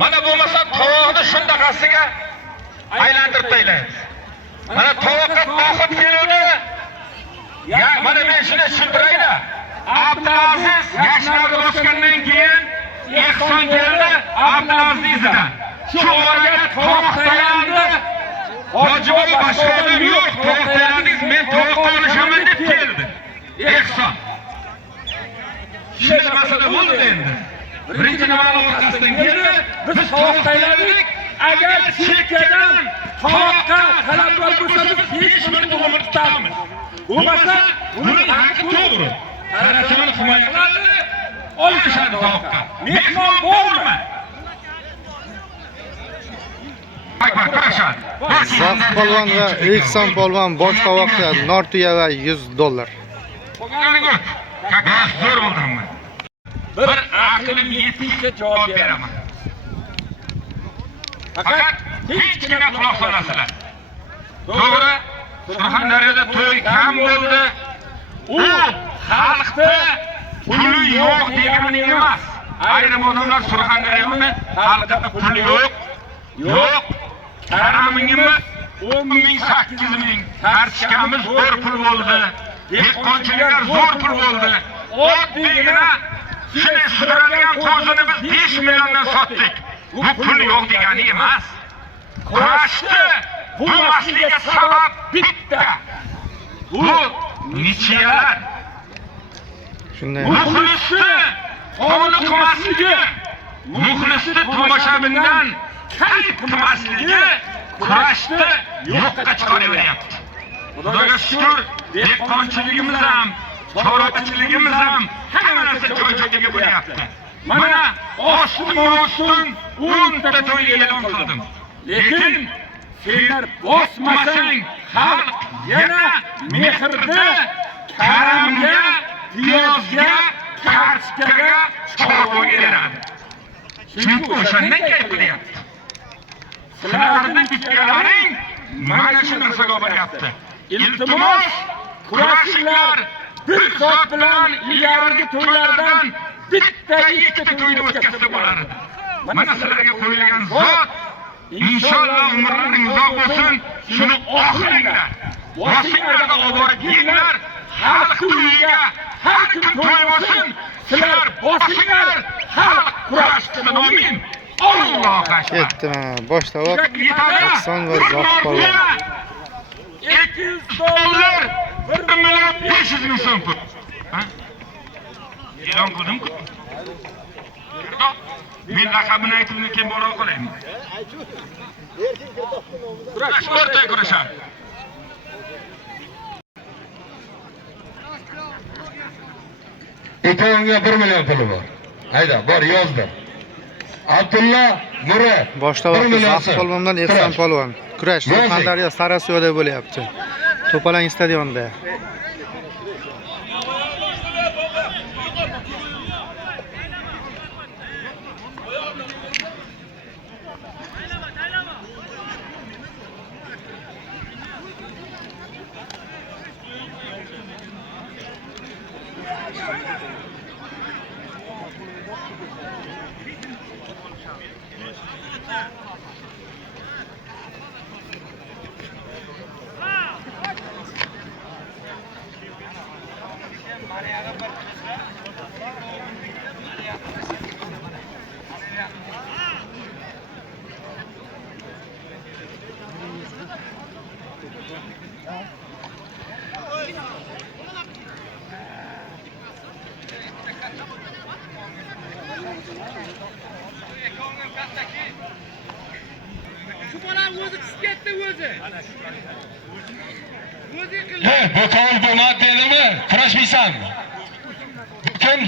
Mana bo'lmasa tovoqni shundaqasiga aylantirib taylaymiz. Mana tovoqqa toqat keladi. Ya mana men shuni tushuntirayda. Abdulaziz yashnarni bosgandan keyin ehson keldi Abdulazizdan. Shu o'raga tovoq taylandi. Hojiboy boshqa odam yo'q, tovoq taylandingiz, men tovoq olishaman deb keldi. Ehson. Shunday masala bo'ldi endi. Birinchi nimani orqasidan keldi, biz tovoq tayladik. Agar chekkadan tovoqqa talablar bo'lsa biz 5 minut umr tutamiz. Bo'lmasa buning haqqi to'g'ri. Qarashini himoya qiladi, olishadi tovoqqa. Mehmon bormi? Zoq polvon va Ehson polvon bosh tovoqda nortuya va $100. Zo'r bo'ldimmi? Bir aqlim yetishga javob beraman. Faqat hechgina quloq solasizlar. To'g'ri, Surxondaryoda to'y kam bo'ldi. U xalqda puli yo'q degani emas. Ayrim odamlar Surxondaryoni xalqda puli yo'q. Karamingmi 10,000-8,000 kartochkamiz zo'r pul bo'ldi. Dehqonchiliklar zo'r pul bo'ldi. Oddiygina shuni sig'iradigan qo'zini biz 5 milliondan sotdik. Bu pul yo'q degani emas. Kurashdi. Bo'lmasligiga sabab bitta. Bu nichiyalar. Shunday. Muxlisni qoniqmasligi, muxlisni tomoshabindan kayf qilmasligi kurashni yo'qqa chiqaraveryapti. Xudoga shukr, dehqonchiligimiz ham, chorvachiligimiz ham hamma narsa joy-joyiga bo'lyapti. Mana ostin 10 ta to'y e'lon qildim. Lekin senlar bosmasang, xalq yana mehrda, karamga, piyozga, kartochkaga chorva beradi. Chunki o'shandan kayf qilyapti. Sizlarning bittalaring mana shu narsaga boryapti. Iltimos, kurashinglar bir soat bilan ilgarigi to'ylardan bitta ikkita to'yni o'tkazsa bo'lar edi. Mana sizlarga qo'yilgan zot inshaalloh umrlaring uzoq bo'lsin. Shuni oxirlanglar. Bosinglarda olib borib yenglar. Xalq uyiga har kun to'y bo'lsin. Sizlar bosinglar. Xalq kurashsin. Amin. Alloh akbar. Ketdi mana bosh tovoq Ehson va Zoq polvon. $200, 1,500,000 so'm pul. Ha? E'lon qildim-ku. Men laqabini aytib keyin bora qolaymi? Kurash, o'rtaga kurashadi. Ikkovga 1 million puli bor. Hayda, bor yozdim. Abdulla Murat. Bosh tovoqda Zoq polvon bilan Ehson polvon. Kurash Surxondaryo Sarasiyoda bo'lyapti. To'palang stadionda. Şu bolam o'zi ketdi o'zi. Bu to'y bo'lmadi dedimi? Kurashmaysanmi? Kim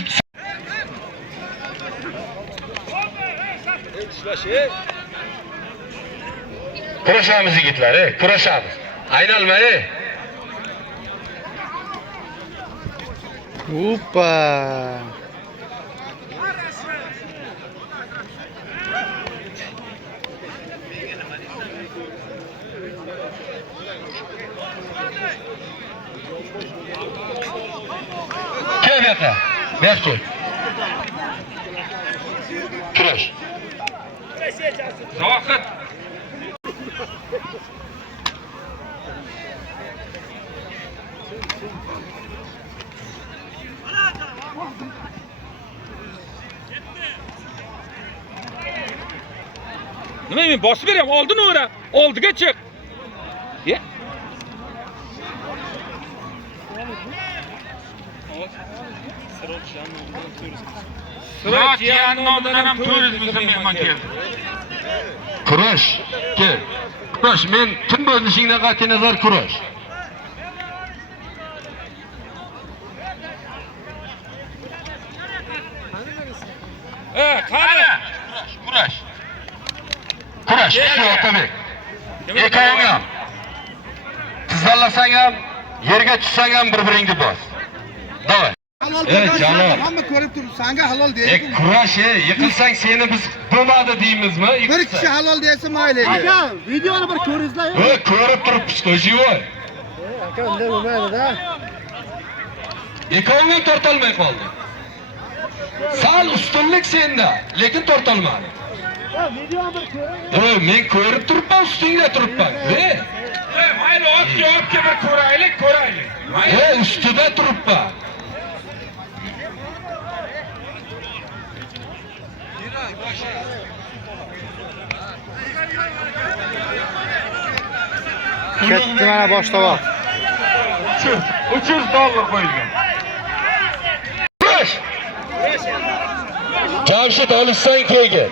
kurashamiz yigitlar, kurashamiz. Aynalmay. Hoppa. Kevata. Berki. Kurash. Zohid. Nima men bosib beryapman, oldin o'ra, oldiga chiq. Ye. Sirot nomidan ham turizmga mehmon keldi. Kurash. Kel. Kurash, men tun bo'linishingdan qat'iy nazar kurash. Qani? Kurash. Kurash, shu Otabek. Ikkoving ham. Tizallasang ham, yerga tushsang ham bir-biringni bos. Davay. Janob. Hamma ko'rib turibdi, senga halol deydi. Kurash, yiqilsang seni biz bo'lmadi deymizmi? Bir kishi halol desa mayli. Aka, videoni bir ko'ringizlar. Ko'rib turibmiz-ku, jivoy. Aka, unday bo'lmaydi-da. Ikkoving tortolmay qoldi. Sal ustunlik senda, lekin tortolmadi. Videoni bir ko'ring. Men ko'rib turibman, ustingda turibman. Mayli, opga bir ko'raylik. Ustida turibman. Ketdi mana bosh tovoq. $300 qo'yilgan. Kurash. Jamshid olishsang kelgin.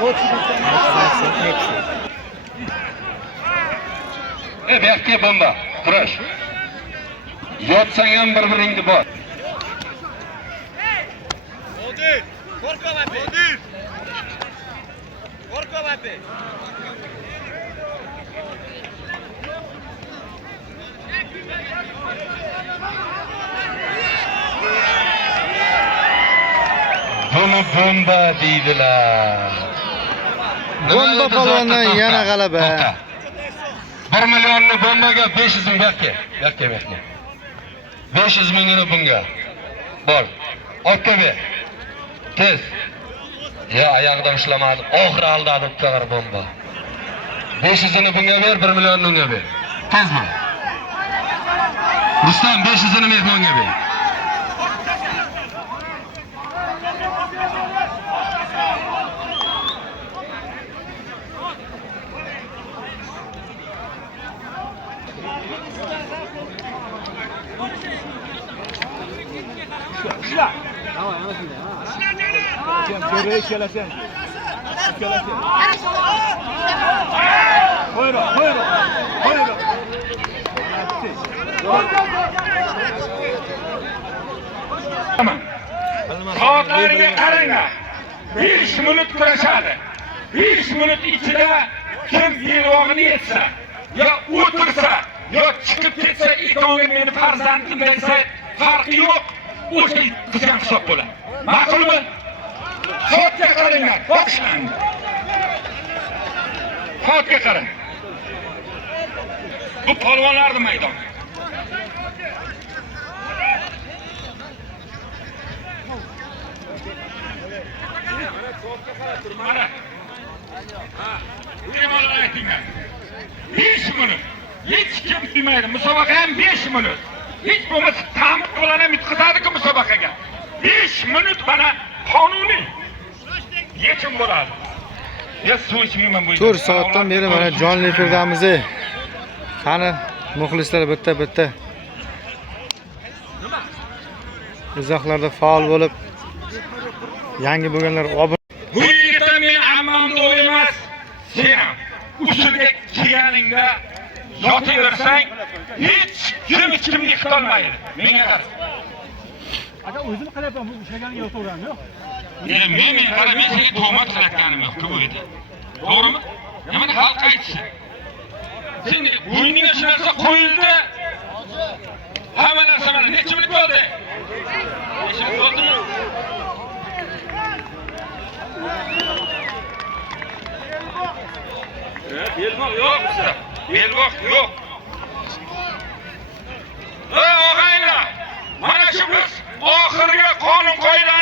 Bu yoqqa bomba. Kurash. Yotsang ham bir-biringni bor. Buni bomba deydilar. Bomba polvondan yana g'alaba. 1 millionni bombaga 500 ming yo'q. 500 mingini bunga. Bor. Otga ber. Tez. Ya oyog'idan ushlamadim. Oxiri aldadi ukalar bomba. 500 ni bunga ber, 1 millionni unga ber. Tez bo'l. Rustam 500 ni mehmonga ber. Soatlariga qaranglar. 5 minut kurashadi. 5 minut ichida kim yevog'ini yetsa, yo o'tirsa, yo chiqib ketsa, ikkovga meni farzandim desa, farqi yo'q. O'sha qizgan hisob bo'ladi. Ma'qulmi? Soatga qaranglar, boshlang. Soatga qarang. Bu polvonlarning maydoni. Mana. Bemalol aytinglar. 5 minut. Hech kim demaydi. Musobaqa ham 5 minut. Hech bo'lmasa ta'min bilan ham yutqazadi-ku musobaqaga. 5 minut mana qonuniy yechim bo'ladi. Ya suv ichmayman bu. 4 soatdan beri mana jonli efirdamiz. Qani muxlislar bitta izohlarda faol bo'lib, yangi bo'lganlar obuna. Bu yigitlar meni ammamni o'g'li emas. Sen ham usulga kelganingda yotaversang, hech kim yiqitolmaydi. Menga qara. Aka o'zini qilyapman, bu ishlaganiga yo'taverganim yo'q. Men qara, men senga tuhmat qilayotganim yo'q bu yerda. To'g'rimi? Nimani xalq aytsin. Sen bo'yninga shu narsa qo'yildi. Hamma narsa mana necha minut bo'ldi? Necha minut bo'ldimi? Belbog' yo'q bizda. Belbog' yo'q. Og'aylar, mana shu biz oxirgi qonun qoidalarni